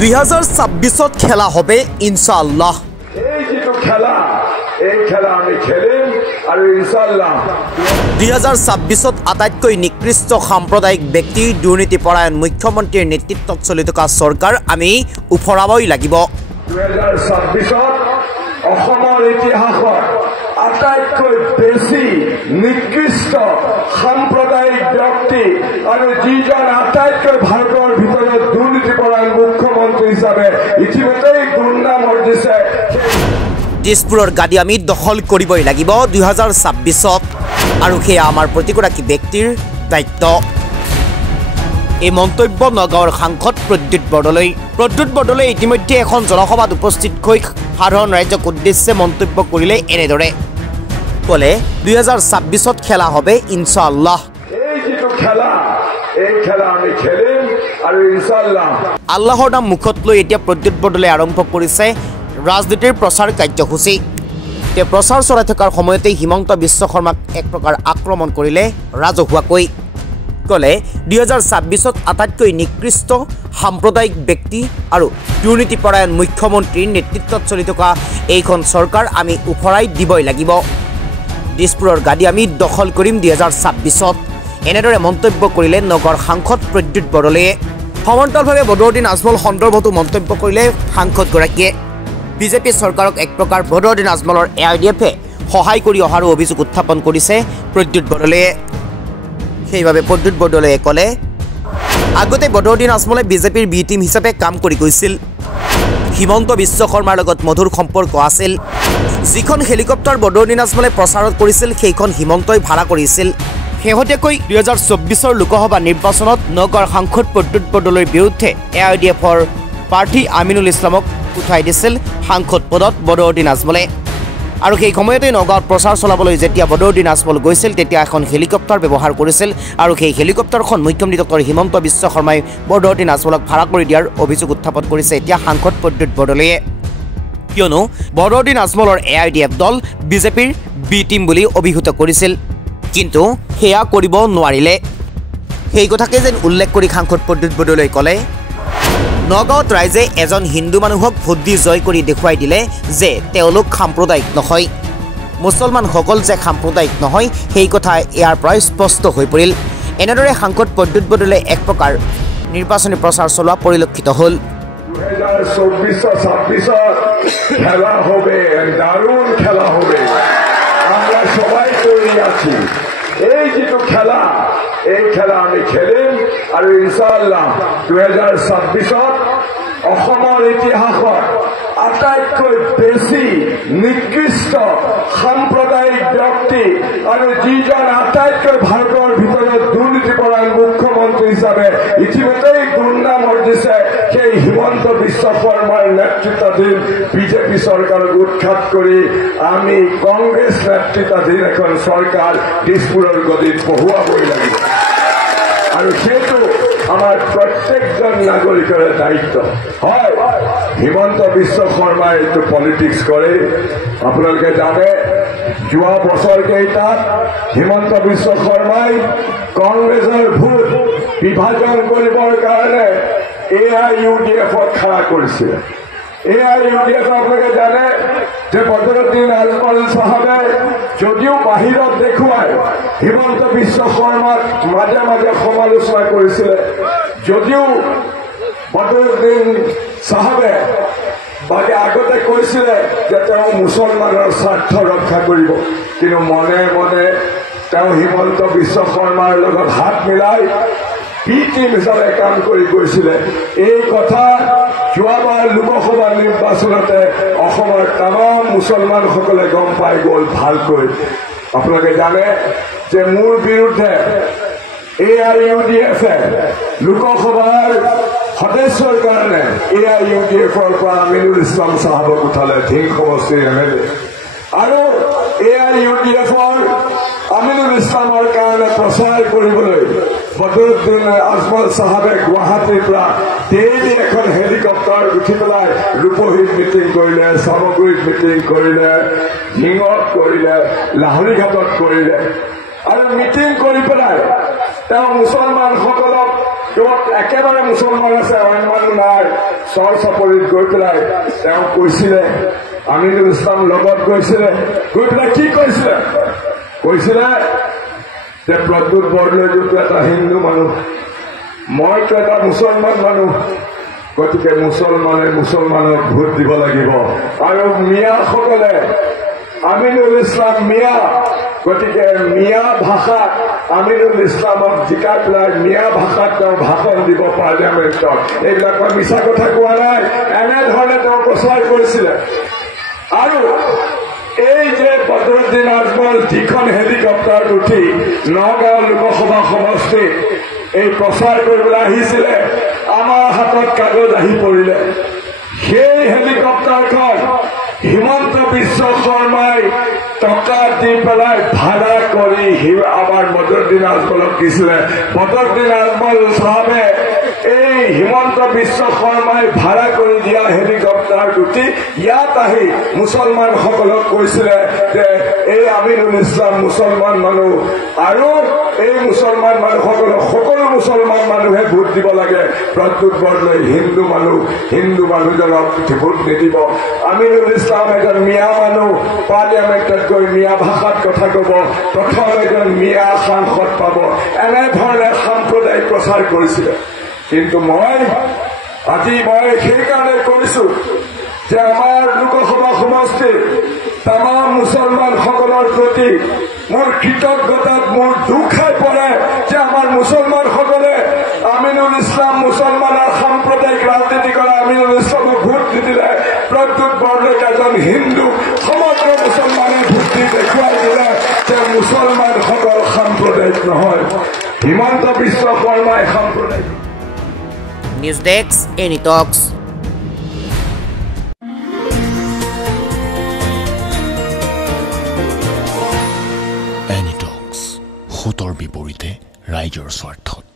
2026 খেলা হবে ইনশাআল্লাহ। এই যে খেলা এই খেলা আমি খেলিম আৰু ইনশাআল্লাহ 2026 আটাইতকৈ নিকৃষ্ট সাম্প্ৰদায়িক ব্যক্তি দুৰ্নীতিপৰায়ণ মুখ্যমন্ত্ৰীৰ নেতৃত্বত চলি থকা চৰকাৰ আমি উফৰাবই লাগিব। 2026 অসমৰ ইতিহাসত আটাইতকৈ বেছি নিকৃষ্ট সাম্প্ৰদায়িক ব্যক্তি আৰু যিজন আটাইতকৈ ভাৰতৰ ভিতৰত দুৰ্নীতিপৰায়ণ মুখ্যমন্ত্ৰী হিচাপে ইতিমধ্যেই গুণনাম অৰ্জিছে। দিছপুৰৰ গাদী আমি দখল কৰিবই লাগিব 2026 আৰু সেয়া আমাৰ প্ৰতিগৰাকী ব্যক্তিৰ দায়িত্ব। এই মন্তব্য নগাঁৱৰ সাংসদ প্ৰদ্যুৎ বৰদলৈ ইতিমধ্যে এখন জনসভাত উপস্থিত হৈ সাধাৰণ ৰাইজক উদ্দেশ্যে মন্তব্য কৰিলে এনেদৰে ক'লে 2026 খেলা হবে ইনশাআল্লাহ। এই যে খেলা এই খেলা আমি খেলিম আৰু ইনশাআল্লাহ। আল্লাহৰ নাম মুখত লৈ এতিয়া প্ৰদ্যুৎ বৰদলৈ আৰম্ভ কৰিছে ৰাজনীতিৰ প্ৰচাৰ কাৰ্যসূচী। তেওঁ প্ৰচাৰ চলাই থকাৰ সময়তেই হিমন্ত বিশ্ব শৰ্মাক এক প্ৰকাৰ আক্ৰমণ কৰিলে ৰাজহুৱাকৈ। ক'লে 2026 আটাইতকৈ নিকৃষ্ট সাম্প্ৰদায়িক ব্যক্তি আৰু দুৰ্নীতিপৰায়ণ মুখ্যমন্ত্ৰীৰ নেতৃত্বত চলি থকা এইখন চৰকাৰ আমি উফৰাই দিবই লাগিব। দিছপুৰৰ গাদী আমি দখল কৰিম 2026 এনেদৰে মন্তব্য কৰিলে নগৰ সাংসদ প্ৰদ্যুৎ বৰদলৈয়ে। সমান্তৰালভাৱে বদৰুদ্দিন আজমল সন্দৰ্ভতো মন্তব্য কৰিলে সাংসদগৰাকীয়ে। বিজেপি চৰকাৰক এক প্ৰকাৰ বদৰুদ্দিন আজমলৰ AIDFে সহায় কৰি অহাৰো অভিযোগ উত্থাপন কৰিছে প্ৰদ্যুৎ বৰদলৈয়ে। সেইবাবে প্ৰদ্যুৎ বৰদলৈয়ে ক'লে আগতে বদৰুদ্দিন আজমলে বিজেপিৰ বি টিম হিচাপে কাম কৰি গৈছিল। হিমন্ত বিশ্ব শৰ্মাৰ লগত মধুৰ সম্পৰ্ক আছিল। যিখন হেলিকপ্টাৰ বদৰুদ্দিন আজমলে প্ৰচাৰত কৰিছিল সেইখন হিমন্তই ভাড়া কৰিছিল। শেহতীয়াকৈ 2024 লোকসভা নিৰ্বাচনত নগাঁৱৰ সাংসদ প্ৰদ্যুৎ বৰদলৈৰ বিৰুদ্ধে AIDFৰ প্ৰাৰ্থী আমিনুল ইছলামক উঠাই দিছিল সাংসদ পদত বদৰুদ্দিন আজমলে। আৰু সেই সময়তে নগাঁৱত প্ৰচাৰ চলাবলৈ যেতিয়া বদৰুদ্দিন আজমল গৈছিল তেতিয়া এখন হেলিকপ্টাৰ ব্যৱহাৰ কৰিছিল আৰু সেই হেলিকপ্টাৰখন মুখ্যমন্ত্ৰী ডক্টৰ হিমন্ত বিশ্ব শৰ্মাই বদৰুদ্দিন আজমলক ভাড়া কৰি দিয়াৰ অভিযোগ উত্থাপন কৰিছে এতিয়া সাংসদ প্ৰদ্যুৎ বৰদলৈয়ে। কিয়নো বদৰুদ্দিন আজমলৰ AIDF দল বিজেপিৰ বি টিম বুলি অভিহিত কৰিছিল, কিন্তু সেয়া কৰিব নোৱাৰিলে। সেই কথাকে যেন উল্লেখ কৰি সাংসদ প্ৰদ্যুৎ বৰদলৈয়ে ক'লে নগাঁৱত ৰাইজে এজন হিন্দু মানুহক ভোট দি জয় কৰি দেখুৱাই দিলে যে তেওঁলোক সাম্প্ৰদায়িক নহয়। মুছলমানসকল যে সাম্প্ৰদায়িক নহয় সেই কথা ইয়াৰ পৰাই স্পষ্ট হৈ পৰিল। এনেদৰে সাংসদ প্ৰদ্যুৎ বৰদলৈয়ে এক প্ৰকাৰ নিৰ্বাচনী প্ৰচাৰ চলোৱা পৰিলক্ষিত হ'ল। 2024-26 খেলা হবে, দারুণ খেলা হবে, আমরা সবাই তৈরি আছি। এই যে খেলা এই খেলা আমি খেলিম আৰু ইনশাআল্লাহ 2026 অসমৰ ইতিহাসত আটাইতকৈ বেছি নিকৃষ্ট সাম্প্ৰদায়িক ব্যক্তি আৰু যিজন আটাইতকৈ ভাৰতৰ ভিতৰত দুৰ্নীতিপৰায়ণ মুখ্যমন্ত্ৰী হিচাপে ইতিমধ্যেই গুণনাম অৰ্জিছে সেই হিমন্ত বিশ্ব শৰ্মাৰ নেতৃত্বাধীন বিজেপি চৰকাৰক উৎখাত কৰি আমি কংগ্ৰেছ নেতৃত্বাধীন এখন চৰকাৰ দিছপুৰৰ গদিত বহুৱাবই লাগিব। আৰু সেইটো আমাৰ প্ৰত্যেকজন নাগৰিকৰ দায়িত্ব হয়। হিমন্ত বিশ্ব শৰ্মাই এইটো পলিটিক্স কৰে। আপোনালোকে জানে যোৱা বছৰ কেইটাত হিমন্ত বিশ্ব শৰ্মাই কংগ্ৰেছৰ ভোট বিভাজন কৰিবৰ কাৰণে AIUDFক খাৰা কৰিছিল। AIUDF আপোনালোকে জানে যে বদৰুদ্দিন আজমল চাহাবে যদিও বাহিৰত দেখুৱাই হিমন্ত বিশ্ব শৰ্মাক মাজে মাজে সমালোচনা কৰিছিলে, যদিও বদৰুদ্দিন চাহাবে আগতে কৈছিলে যে তেওঁ মুছলমানৰ স্বাৰ্থ ৰক্ষা কৰিব, কিন্তু মনে মনে তেওঁ হিমন্ত বিশ্ব শৰ্মাৰ লগত হাত মিলাই বি টিম হিচাপে কাম কৰি গৈছিলে। এই কথা যোৱাবাৰ লোকসভা নিৰ্বাচনতে অসমৰ তামাম মুছলমানসকলে গম পাই গ'ল ভালকৈ। আপোনালোকে জানে যে মোৰ বিৰুদ্ধে AIUDFে লোকসভাৰ সদস্যৰ কাৰণে AIUDFৰ পৰা আমিনুল ইছলাম চাহাবক উঠালে, ধিং সমষ্টিৰ MLA। আৰু AIUDFৰ আমিনুল ইছলামৰ কাৰণে প্ৰচাৰ কৰিবলৈ বদৰুদ্দিন আজমল চাহাবে গুৱাহাটীৰ পৰা ডেইলি এখন হেলিকপ্টাৰ উঠি পেলাই ৰূপহীত মিটিং কৰিলে, চামগুৰিত মিটিং কৰিলে, হিঙত কৰিলে, লাহৰীঘাটত কৰিলে। আৰু মিটিং কৰি পেলাই তেওঁ মুছলমানসকলক য'ত একেবাৰে মুছলমান আছে অন্য মানুহ নাই চৰ চাপৰিত গৈ পেলাই তেওঁ কৈছিলে আমিনুল ইছলাম লগত গৈছিলে গৈ পেলাই কি কৈছিলে যে প্ৰদ্যুৎ বৰদলৈতো এটা হিন্দু মানুহ মইতো এটা মুছলমান মানুহ গতিকে মুছলমানক ভোট দিব লাগিব আৰু মিয়াসকলে আমিনুল ইছলাম মিয়া গতিকে মিয়া ভাষাত আমিনুল ইছলামক জিকাই পেলাই মিয়া ভাষাত তেওঁ ভাষণ দিব পাৰ্লিয়ামেণ্টত এইবিলাক মই মিছা কথা কোৱা নাই এনেধৰণে তেওঁ প্ৰচাৰ কৰিছিলে আৰু এই যে বদৰুদ্দিন আজমল যিখন হেলিকপ্টাৰত উঠি নগাঁও লোকসভা সমষ্টিত এই প্ৰচাৰ কৰিবলৈ আহিছিলে আমাৰ হাতত কাগজ আহি পৰিলে সেই হেলিকপ্টাৰখন হিমন্ত বিশ্ব শৰ্মাই টকা দি পেলাই ভাড়া কৰি আমাৰ বদৰুদ্দিন আজমলক দিছিলে বদৰুদ্দিন আজমল চাহাবে এই হিমন্ত বিশ্ব শৰ্মাই ভাড়া কৰি দিয়া হেলিকপ্টাৰ উঠি ইয়াত আহি মুছলমানসকলক কৈছিলে যে এই আমিনুল ইছলাম মুছলমান মানুহ আৰু এই মুছলমান মানুহসকলক সকলো মুছলমান মানুহে ভোট দিব লাগে প্ৰদ্যুৎ বৰদলৈ হিন্দু মানুহজনক ভোট নিদিব আমিনুল ইছলাম এজন মিয়া মানুহ পাৰ্লিয়ামেণ্টত গৈ মিয়া ভাষাত কথা কব প্ৰথম এজন মিয়া সাংসদ পাব এনেধৰণে সাম্প্ৰদায়িক প্ৰচাৰ কৰিছিলে কিন্তু আজি মই সেইকাৰণে কৰিছো যে আমাৰ লোকসভা সমষ্টিৰ তামাম মুছলমানসকলৰ প্ৰতি মোৰ কৃতজ্ঞতাত মোৰ দুখ হৈ পৰে যে আমাৰ মুছলমানসকলে আমিনুল ইছলাম মুছলমানৰ সাম্প্ৰদায়িক ৰাজনীতি কৰা আমিনুল ইছলামক ভোট নিদিলে প্ৰদ্যুৎ বৰদলৈক এজন হিন্দু সমগ্ৰ মুছলমানে ভোট দি দেখুৱাই দিলে যে মুছলমানসকল সাম্প্ৰদায়িক নহয় হিমন্ত বিশ্ব শৰ্মাই সাম্প্ৰদায়িক নিউজ ডেস্ক এনি টক্স এনি টক্স সতৰ বিপৰীতে ৰাইজৰ স্বাৰ্থত